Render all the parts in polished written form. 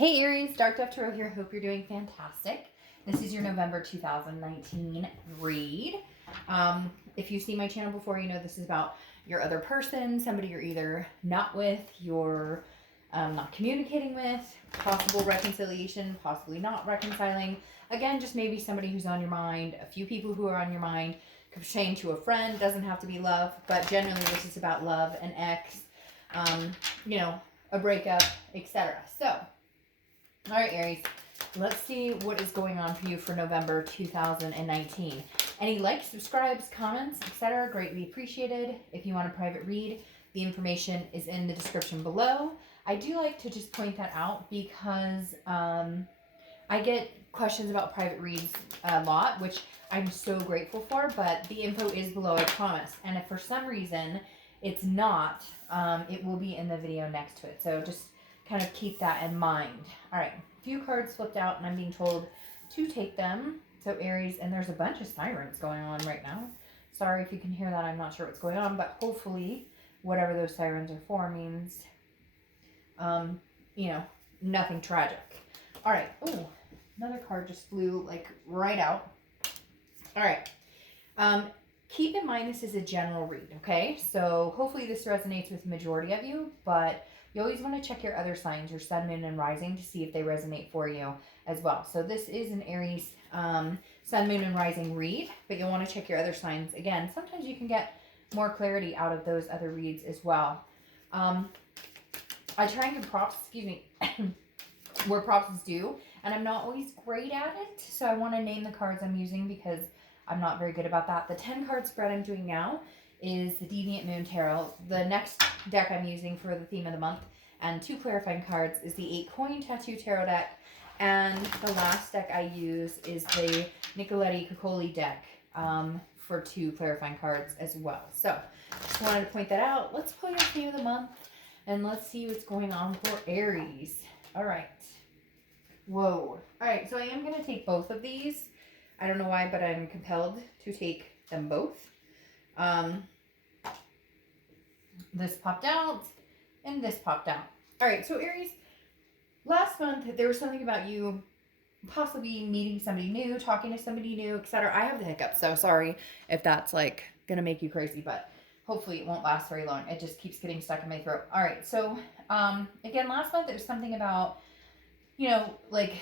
Hey Aries, Dark Dove Tarot here. Hope you're doing fantastic. This is your November 2019 read. If you've seen my channel before, you know this is about your other person, somebody you're either not with, you're not communicating with, possible reconciliation, possibly not reconciling. Again, just maybe somebody who's on your mind, a few people who are on your mind. Could pertain to a friend, doesn't have to be love, but generally this is about love, an ex, a breakup, etc. So, all right, Aries, let's see what is going on for you for November 2019. Any likes, subscribes, comments, etc. greatly appreciated. If you want a private read, the information is in the description below. I do like to just point that out because I get questions about private reads a lot, which I'm so grateful for, but the info is below, I promise. And if for some reason it's not, it will be in the video next to it. So just kind of keep that in mind. All right, a few cards flipped out and I'm being told to take them. So Aries, and there's a bunch of sirens going on right now. Sorry if you can hear that. I'm not sure what's going on, but hopefully whatever those sirens are for means, nothing tragic. All right. Oh, another card just flew like right out. All right. Keep in mind this is a general read, okay? So hopefully this resonates with the majority of you, but you always want to check your other signs, your sun, moon, and rising, to see if they resonate for you as well. So this is an Aries sun, moon, and rising read, but you'll want to check your other signs. Again, sometimes you can get more clarity out of those other reads as well. I try and give props, where props is due, and I'm not always great at it, so I want to name the cards I'm using because I'm not very good about that. The 10 card spread I'm doing now is the Deviant Moon Tarot. The next deck I'm using for the theme of the month and 2 clarifying cards is the 8 Coin Tattoo Tarot deck. And the last deck I use is the Nicoletti Coccoli deck for 2 clarifying cards as well. So just wanted to point that out. Let's pull your theme of the month and let's see what's going on for Aries. All right. Whoa. All right, so I am going to take both of these. I don't know why, but I'm compelled to take them both. This popped out, and this popped out. All right, so Aries, last month there was something about you possibly meeting somebody new, talking to somebody new, etc. I have the hiccups, so sorry if that's like gonna make you crazy, but hopefully it won't last very long. It just keeps getting stuck in my throat. All right, so again, last month there was something about, like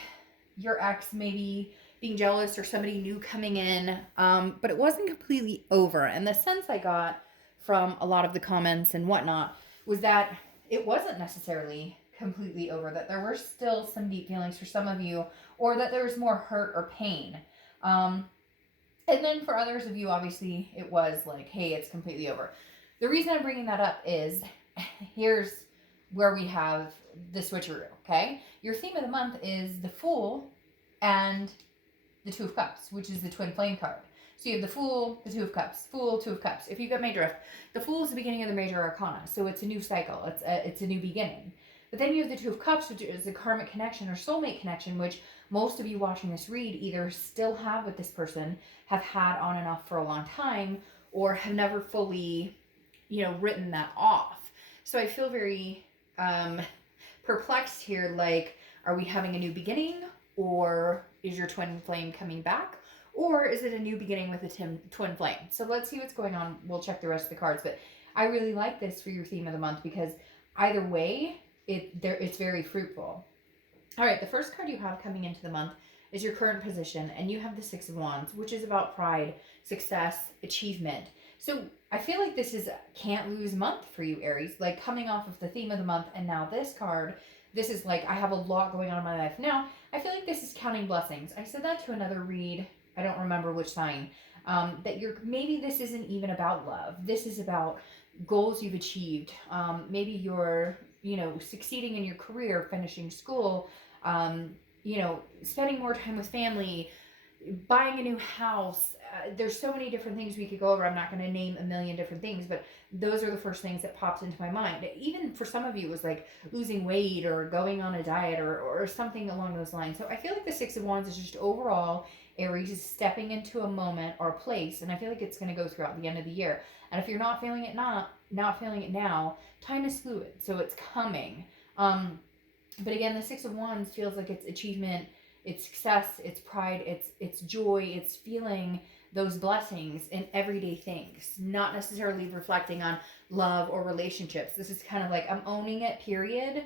your ex maybe being jealous or somebody new coming in, but it wasn't completely over. And the sense I got from a lot of the comments and whatnot was that it wasn't necessarily completely over, that there were still some deep feelings for some of you, or that there was more hurt or pain. And then for others of you, obviously, it was like, hey, it's completely over. The reason I'm bringing that up is, here's where we have the switcheroo, okay? Your theme of the month is the Fool and the 2 of Cups, which is the twin flame card. So you have the Fool, the 2 of Cups, Fool, 2 of Cups. If you get my drift, the Fool is the beginning of the major arcana, so it's a new cycle. It's a new beginning. But then you have the 2 of Cups, which is a karmic connection or soulmate connection, which most of you watching this read either still have with this person, have had on and off for a long time, or have never fully, written that off. So I feel very perplexed here. Like, are we having a new beginning, or is your twin flame coming back? Or is it a new beginning with a twin flame? So let's see what's going on. We'll check the rest of the cards. But I really like this for your theme of the month because either way, it's very fruitful. All right, the first card you have coming into the month is your current position. And you have the 6 of Wands, which is about pride, success, achievement. So I feel like this is a can't lose month for you, Aries. Like, coming off of the theme of the month and now this card, this is like, I have a lot going on in my life now. I feel like this is counting blessings. I said that to another read. I don't remember which sign. That maybe this isn't even about love. This is about goals you've achieved. Maybe you're, succeeding in your career, finishing school, spending more time with family, buying a new house. There's so many different things we could go over. I'm not going to name a million different things, but those are the first things that popped into my mind. Even for some of you, it was like losing weight or going on a diet or something along those lines. So I feel like the 6 of Wands is just overall, Aries is stepping into a moment or a place, and I feel like it's going to go throughout the end of the year. And if you're not feeling it not feeling it now, time is fluid, so it's coming. But again, the Six of Wands feels like it's achievement, it's success, it's pride, it's joy, it's feeling those blessings in everyday things, not necessarily reflecting on love or relationships. This is kind of like, I'm owning it, period.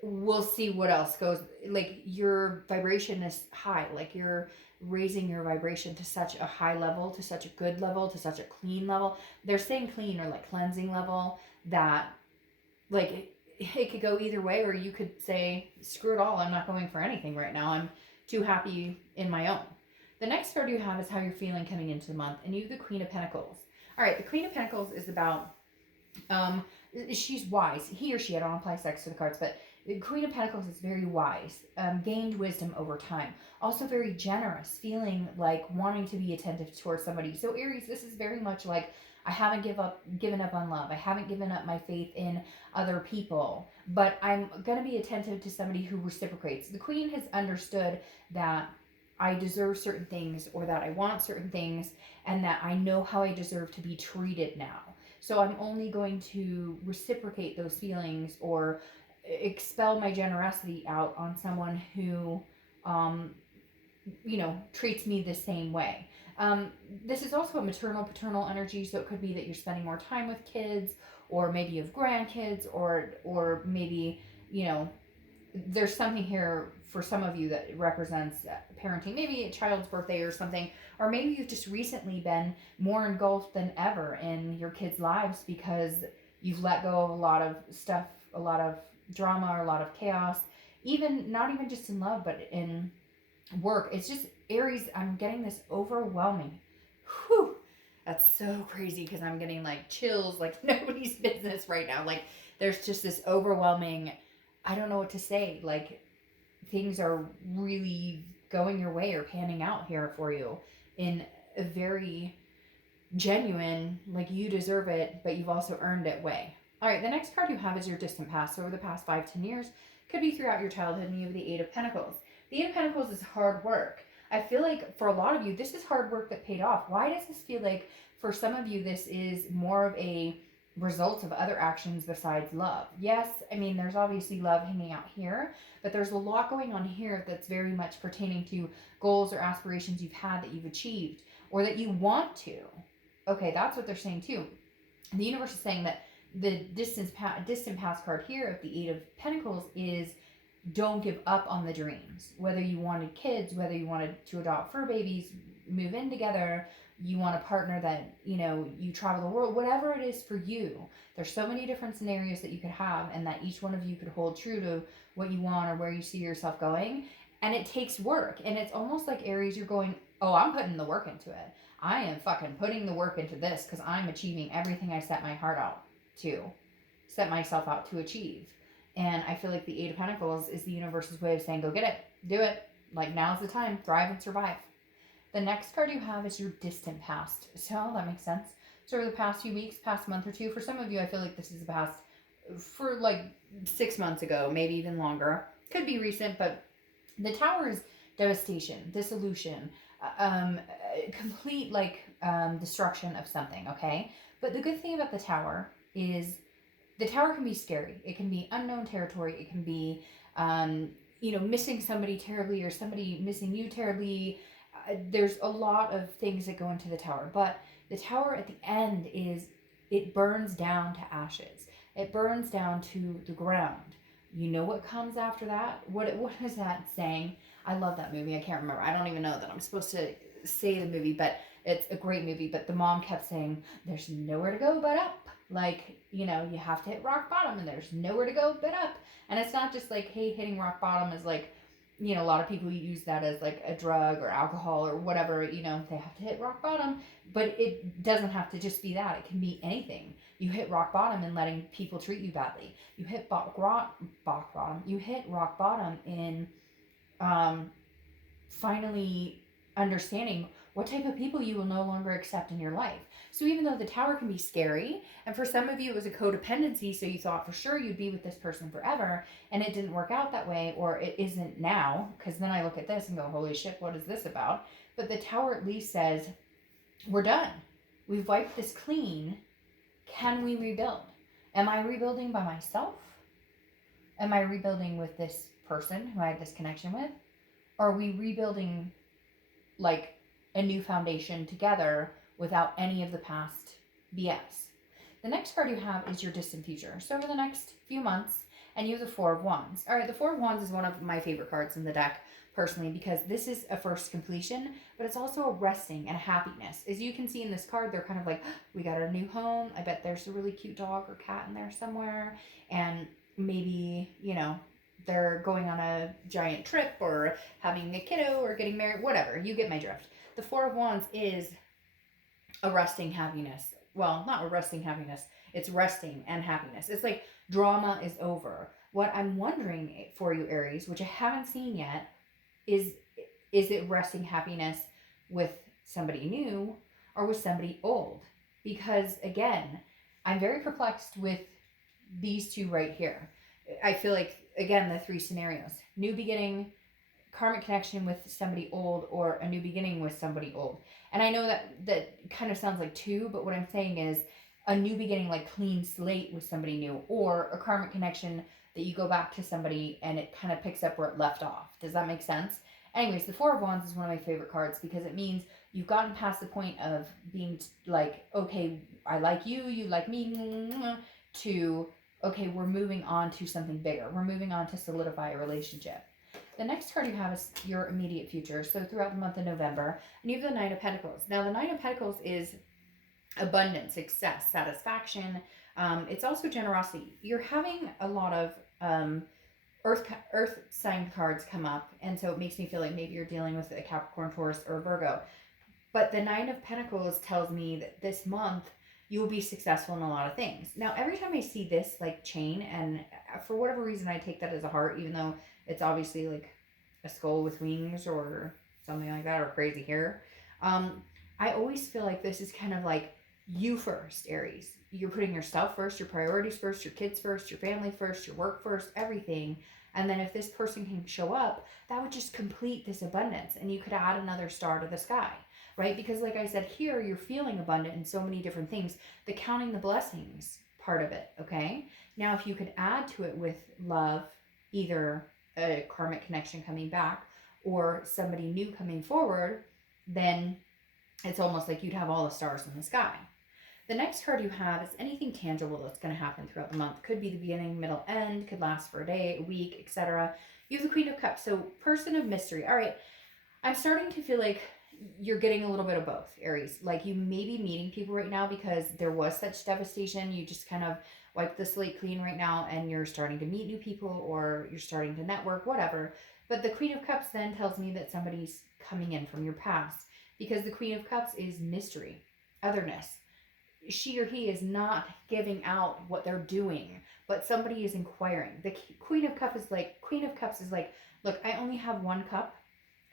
We'll see what else goes. Like, your vibration is high. Like, you're raising your vibration to such a high level, to such a good level, to such a clean level. They're saying clean or like cleansing level, that like it could go either way, or you could say, screw it all, I'm not going for anything right now, I'm too happy in my own. The next card you have is how you're feeling coming into the month, and you have the Queen of Pentacles. All right, the Queen of Pentacles is about she's wise. He or she, I don't apply sex to the cards, but the Queen of Pentacles is very wise, gained wisdom over time, also very generous, feeling like wanting to be attentive towards somebody. So Aries, this is very much like, I haven't given up on love. I haven't given up my faith in other people, but I'm going to be attentive to somebody who reciprocates. The Queen has understood that I deserve certain things, or that I want certain things, and that I know how I deserve to be treated now. So I'm only going to reciprocate those feelings, or expel my generosity out on someone who, treats me the same way. This is also a maternal, paternal energy, so it could be that you're spending more time with kids, or maybe you have grandkids, or maybe, there's something here for some of you that represents parenting, maybe a child's birthday or something, or maybe you've just recently been more engulfed than ever in your kids' lives because you've let go of a lot of stuff, a lot of drama, or a lot of chaos, even not even just in love, but in work. It's just, Aries, I'm getting this overwhelming. Whew. That's so crazy, because I'm getting like chills like nobody's business right now. Like, there's just this overwhelming, I don't know what to say. Like, things are really going your way or panning out here for you in a very genuine, like, you deserve it, but you've also earned it way. All right, the next card you have is your distant past. So over the past 5-10 years, could be throughout your childhood, and you have the Eight of Pentacles. The Eight of Pentacles is hard work. I feel like for a lot of you, this is hard work that paid off. Why does this feel like for some of you, this is more of a result of other actions besides love? Yes, I mean, there's obviously love hanging out here, but there's a lot going on here that's very much pertaining to goals or aspirations you've had that you've achieved, or that you want to. Okay, that's what they're saying too. The universe is saying that the distant past card here of the Eight of Pentacles is, don't give up on the dreams. Whether you wanted kids, whether you wanted to adopt fur babies, move in together, you want a partner that, you travel the world, whatever it is for you. There's so many different scenarios that you could have, and that each one of you could hold true to what you want or where you see yourself going. And it takes work. And it's almost like, Aries, you're going, oh, I'm putting the work into it. I am fucking putting the work into this, because I'm achieving everything I set myself out to achieve. And I feel like the Eight of Pentacles is the universe's way of saying, go get it, do it. Like, now's the time, thrive and survive. The next card you have is your distant past. So that makes sense. So over the past few weeks, past month or two, for some of you, I feel like this is the past for like 6 months ago, maybe even longer. Could be recent, but the Tower is devastation, dissolution, complete destruction of something, okay? But the good thing about the Tower is the Tower can be scary. It can be unknown territory. It can be, missing somebody terribly, or somebody missing you terribly. There's a lot of things that go into the Tower. But the Tower at the end it burns down to ashes. It burns down to the ground. You know what comes after that? What is that saying? I love that movie. I can't remember. I don't even know that I'm supposed to say the movie, but it's a great movie. But the mom kept saying, there's nowhere to go but up. Like, you have to hit rock bottom, and there's nowhere to go but up. And it's not just like, hey, hitting rock bottom is like, a lot of people use that as like a drug or alcohol or whatever, they have to hit rock bottom. But it doesn't have to just be that. It can be anything. You hit rock bottom in letting people treat you badly. You hit rock bottom in finally understanding what type of people you will no longer accept in your life. So even though the Tower can be scary, and for some of you it was a codependency, so you thought for sure you'd be with this person forever, and it didn't work out that way, or it isn't now, because then I look at this and go, holy shit, what is this about? But the Tower at least says, we're done. We've wiped this clean. Can we rebuild? Am I rebuilding by myself? Am I rebuilding with this person who I had this connection with? Or are we rebuilding like a new foundation together without any of the past BS? The next card you have is your distant future. So over the next few months, and you have the Four of Wands. All right, the Four of Wands is one of my favorite cards in the deck personally because this is a first completion, but it's also a resting and a happiness. As you can see in this card, they're kind of like, we got a new home. I bet there's a really cute dog or cat in there somewhere. And maybe, they're going on a giant trip or having a kiddo or getting married, whatever. You get my drift. The Four of Wands is a resting happiness. Well, not a resting happiness. It's resting and happiness. It's like drama is over. What I'm wondering for you, Aries, which I haven't seen yet, is it resting happiness with somebody new or with somebody old? Because again, I'm very perplexed with these two right here. I feel like, again, the three scenarios: new beginning, karmic connection with somebody old, or a new beginning with somebody old. And I know that kind of sounds like two, but what I'm saying is a new beginning, like clean slate with somebody new, or a karmic connection that you go back to somebody and it kind of picks up where it left off. Does that make sense? Anyways, the Four of Wands is one of my favorite cards because it means you've gotten past the point of being like, okay, I like you, you like me, to, okay, we're moving on to something bigger. We're moving on to solidify a relationship. The next card you have is your immediate future. So throughout the month of November, and you have the Nine of Pentacles. Now, the Nine of Pentacles is abundance, success, satisfaction. It's also generosity. You're having a lot of earth sign cards come up, and so it makes me feel like maybe you're dealing with a Capricorn, Taurus, or Virgo. But the Nine of Pentacles tells me that this month you will be successful in a lot of things. Now, every time I see this like chain, and for whatever reason I take that as a heart, even though it's obviously like a skull with wings or something like that, or crazy hair. I always feel like this is kind of like you first, Aries. You're putting yourself first, your priorities first, your kids first, your family first, your work first, everything. And then if this person can show up, that would just complete this abundance. And you could add another star to the sky, right? Because like I said, here you're feeling abundant in so many different things. The counting the blessings part of it, okay? Now, if you could add to it with love, either a karmic connection coming back or somebody new coming forward, then it's almost like you'd have all the stars in the sky. The next card you have is anything tangible that's going to happen throughout the month. Could be the beginning, middle, end, could last for a day, a week, etc. You have the Queen of Cups, so person of mystery. All right, I'm starting to feel like you're getting a little bit of both, Aries. Like you may be meeting people right now because there was such devastation. You just kind of wipe the slate clean right now and you're starting to meet new people or you're starting to network, whatever. But the Queen of Cups then tells me that somebody's coming in from your past because the Queen of Cups is mystery, otherness. She or he is not giving out what they're doing, but somebody is inquiring. The Queen of Cups is like, look, I only have one cup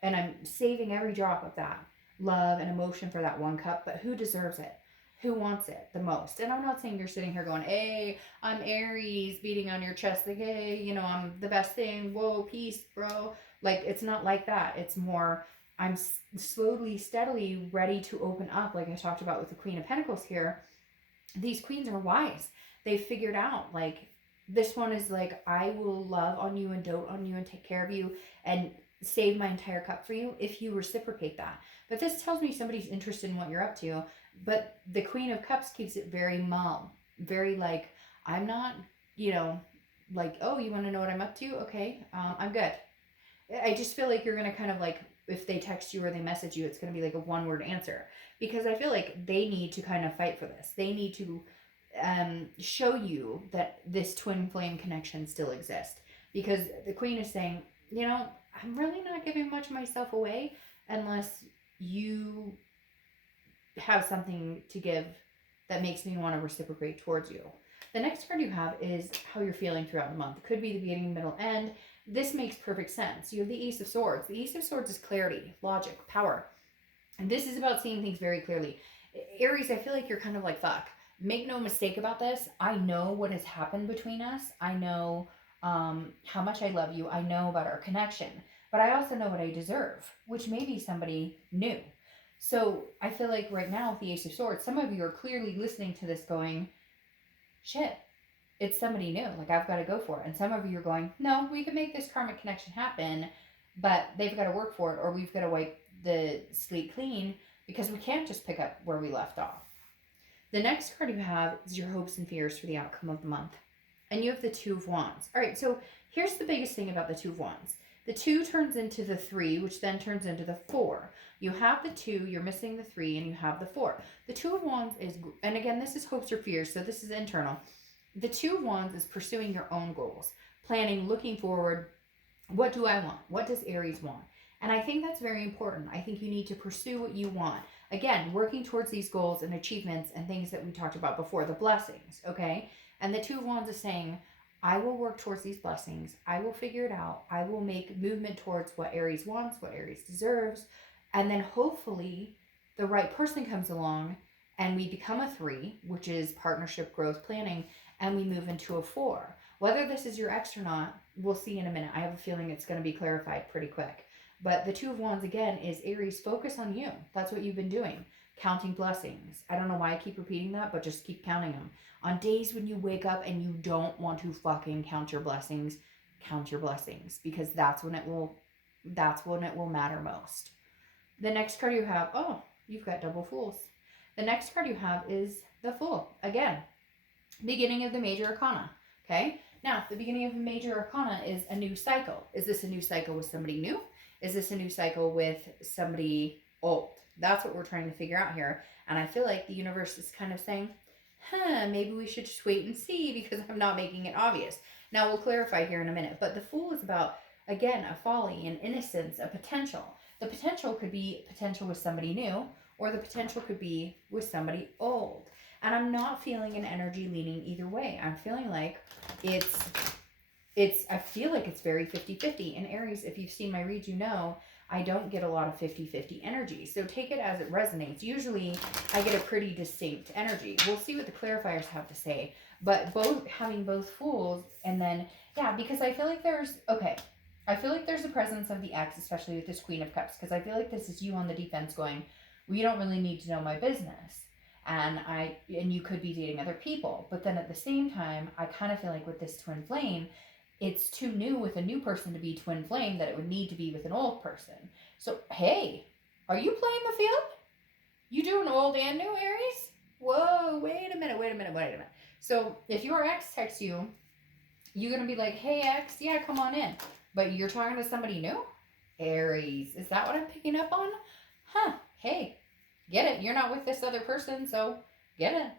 and I'm saving every drop of that love and emotion for that one cup, but who deserves it? Who wants it the most? And I'm not saying you're sitting here going, hey, I'm Aries, beating on your chest, like, hey, I'm the best thing. Whoa, peace, bro. Like, it's not like that. It's more, I'm slowly, steadily ready to open up, like I talked about with the Queen of Pentacles here. These queens are wise. They figured out, like, this one is like, I will love on you and dote on you and take care of you and save my entire cup for you if you reciprocate that. But this tells me somebody's interested in what you're up to. But the Queen of Cups keeps it very mom, very like, I'm not, like, oh, you want to know what I'm up to? Okay, I'm good. I just feel like you're going to kind of like, if they text you or they message you, it's going to be like a one-word answer. Because I feel like they need to kind of fight for this. They need to show you that this twin flame connection still exists. Because the Queen is saying, I'm really not giving much of myself away unless you have something to give that makes me want to reciprocate towards you. The next card you have is how you're feeling throughout the month. It could be the beginning, middle, end. This makes perfect sense. You have the Ace of Swords. The Ace of Swords is clarity, logic, power. And this is about seeing things very clearly. Aries, I feel like you're kind of like, fuck. Make no mistake about this. I know what has happened between us. I know how much I love you. I know about our connection. But I also know what I deserve, which may be somebody new. So I feel like right now with the Ace of Swords, some of you are clearly listening to this going, shit, it's somebody new. Like, I've got to go for it. And some of you are going, no, we can make this karmic connection happen, but they've got to work for it, or we've got to wipe the slate clean because we can't just pick up where we left off. The next card you have is your hopes and fears for the outcome of the month. And you have the Two of Wands. All right, so here's the biggest thing about the Two of Wands. The 2 turns into the 3, which then turns into the 4. You have the 2, you're missing the 3, and you have the 4. The Two of Wands is, and again, this is hopes or fears, so this is internal. The Two of Wands is pursuing your own goals, planning, looking forward. What do I want? What does Aries want? And I think that's very important. I think you need to pursue what you want. Again, working towards these goals and achievements and things that we talked about before, the blessings, okay? And the Two of Wands is saying, I will work towards these blessings. I will figure it out. I will make movement towards what Aries wants, what Aries deserves. And then hopefully the right person comes along and we become a 3, which is partnership, growth, planning, and we move into a 4. Whether this is your ex or not, we'll see in a minute. I have a feeling it's going to be clarified pretty quick. But the Two of Wands, again, is Aries, focus on you. That's what you've been doing. Counting blessings. I don't know why I keep repeating that, but just keep counting them. On days when you wake up and you don't want to fucking count your blessings, count your blessings. Because that's when it will matter most. The next card you have, oh, you've got double Fools. The next card you have is the Fool. Again, beginning of the major arcana. Okay? Now, the beginning of the major arcana is a new cycle. Is this a new cycle with somebody new? Is this a new cycle with somebody old? That's what we're trying to figure out here. And I feel like the universe is kind of saying, maybe we should just wait and see because I'm not making it obvious. Now, we'll clarify here in a minute. But the Fool is about, again, a folly, an innocence, a potential. The potential could be potential with somebody new, or the potential could be with somebody old. And I'm not feeling an energy leaning either way. I'm feeling like I feel like it's very 50-50. And Aries, if you've seen my reads, you know I don't get a lot of 50-50 energy. So take it as it resonates. Usually I get a pretty distinct energy. We'll see what the clarifiers have to say. But having both Fools, and then, yeah, because I feel like there's a presence of the ex, especially with this Queen of Cups, because I feel like this is you on the defense going, well, you don't really need to know my business. And you could be dating other people. But then at the same time, I kind of feel like with this twin flame, it's too new with a new person to be twin flame that it would need to be with an old person. So, hey, are you playing the field? You doing old and new, Aries? Whoa, wait a minute. So if your ex texts you, you're going to be like, hey, ex, yeah, come on in. But you're talking to somebody new? Aries, is that what I'm picking up on? Hey, get it. You're not with this other person, so get it.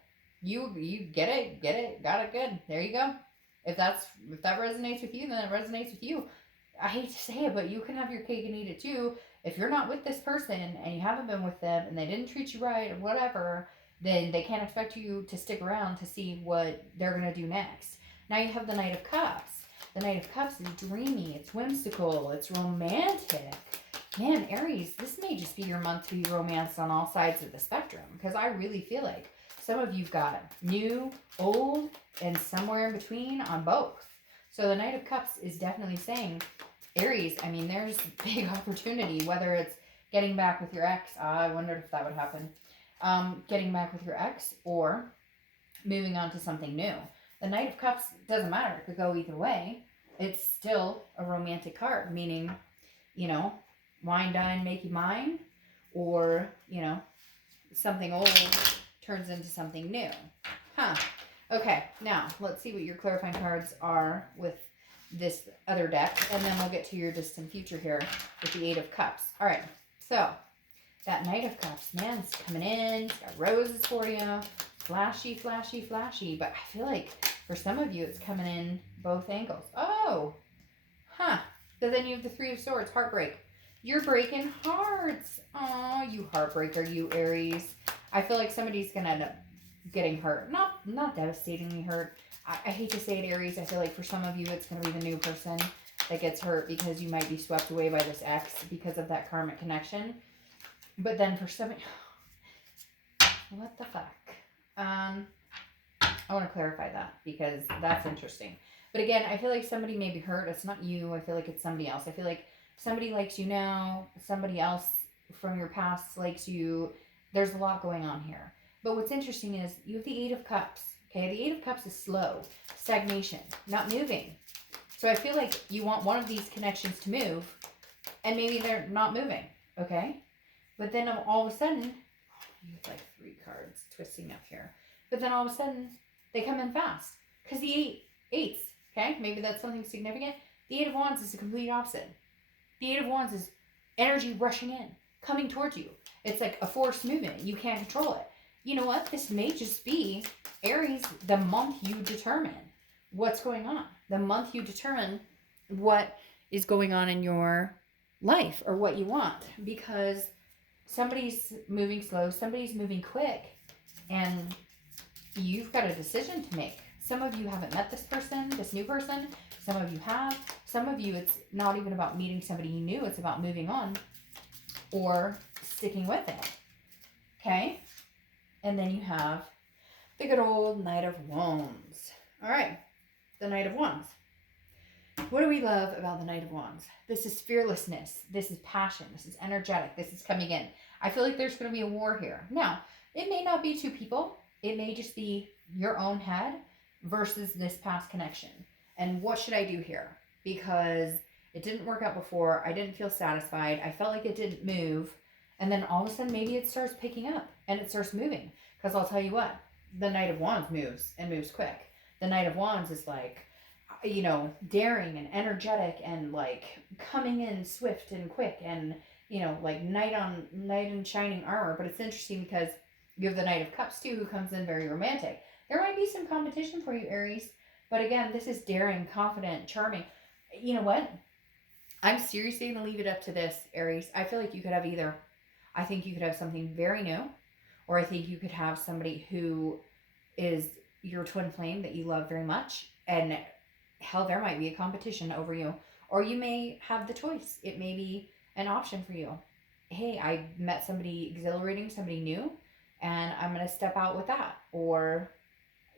You get it. Got it good. There you go. If that resonates with you, then it resonates with you. I hate to say it, but you can have your cake and eat it too. If you're not with this person and you haven't been with them and they didn't treat you right or whatever, then they can't expect you to stick around to see what they're going to do next. Now you have the Knight of Cups. The Knight of Cups is dreamy, it's whimsical, it's romantic. Man, Aries, this may just be your month to be romanced on all sides of the spectrum, because I really feel like some of you've got new, old, and somewhere in between on both. So the Knight of Cups is definitely saying, Aries, I mean, there's big opportunity, whether it's getting back with your ex. I wondered if that would happen. Getting back with your ex or moving on to something new. The Knight of Cups doesn't matter. It could go either way. It's still a romantic card, meaning, wine, dine, make you mine, or, something old turns into something new. Okay, now let's see what your clarifying cards are with this other deck, and then we'll get to your distant future here with the Eight of Cups. All right, so that Knight of Cups, man, it's coming in. It's got roses for you. Flashy, flashy, flashy. But I feel like for some of you, it's coming in both angles. Oh, so then you have the Three of Swords, heartbreak. You're breaking hearts. Oh, you heartbreaker, you Aries. I feel like somebody's going to end up getting hurt. Not devastatingly hurt. I hate to say it, Aries. I feel like for some of you, it's going to be the new person that gets hurt because you might be swept away by this ex because of that karmic connection. But then for some, what the fuck? I want to clarify that because that's interesting. But again, I feel like somebody may be hurt. It's not you. I feel like it's somebody else. I feel like somebody likes you now. Somebody else from your past likes you. There's a lot going on here. But what's interesting is you have the Eight of Cups. Okay, the Eight of Cups is slow, stagnation, not moving. So I feel like you want one of these connections to move, and maybe they're not moving, okay? But then all of a sudden, you have like 3 cards twisting up here. But then all of a sudden, they come in fast. Because the eights, okay? Maybe that's something significant. The Eight of Wands is the complete opposite. The Eight of Wands is energy rushing in, coming towards you. It's like a forced movement. You can't control it. You know what? This may just be, Aries, the month you determine what's going on. The month you determine what is going on in your life or what you want. Because somebody's moving slow, somebody's moving quick, and you've got a decision to make. Some of you haven't met this person, this new person. Some of you have. Some of you, it's not even about meeting somebody new. It's about moving on or sticking with it. Okay? And then you have the good old Knight of Wands. All right. The Knight of Wands. What do we love about the Knight of Wands? This is fearlessness. This is passion. This is energetic. This is coming in. I feel like there's going to be a war here. Now, it may not be two people. It may just be your own head versus this past connection. And what should I do here? Because it didn't work out before. I didn't feel satisfied. I felt like it didn't move. And then all of a sudden, maybe it starts picking up and it starts moving. Because I'll tell you what, the Knight of Wands moves and moves quick. The Knight of Wands is like, you know, daring and energetic and like coming in swift and quick and, you know, like knight in shining armor. But it's interesting because you have the Knight of Cups too, who comes in very romantic. There might be some competition for you, Aries. But again, this is daring, confident, charming. You know what? I'm seriously going to leave it up to this, Aries. I feel like you could have either. I think you could have something very new, or I think you could have somebody who is your twin flame that you love very much, and hell, there might be a competition over you. Or you may have the choice. It may be an option for you. Hey, I met somebody exhilarating, somebody new, and I'm going to step out with that. Or,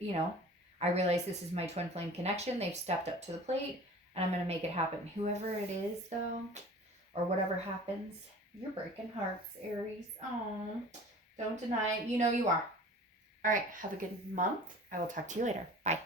you know, I realize this is my twin flame connection. They've stepped up to the plate, and I'm going to make it happen. Whoever it is, though, or whatever happens, you're breaking hearts, Aries. Oh, don't deny it. You know you are. All right, have a good month. I will talk to you later. Bye.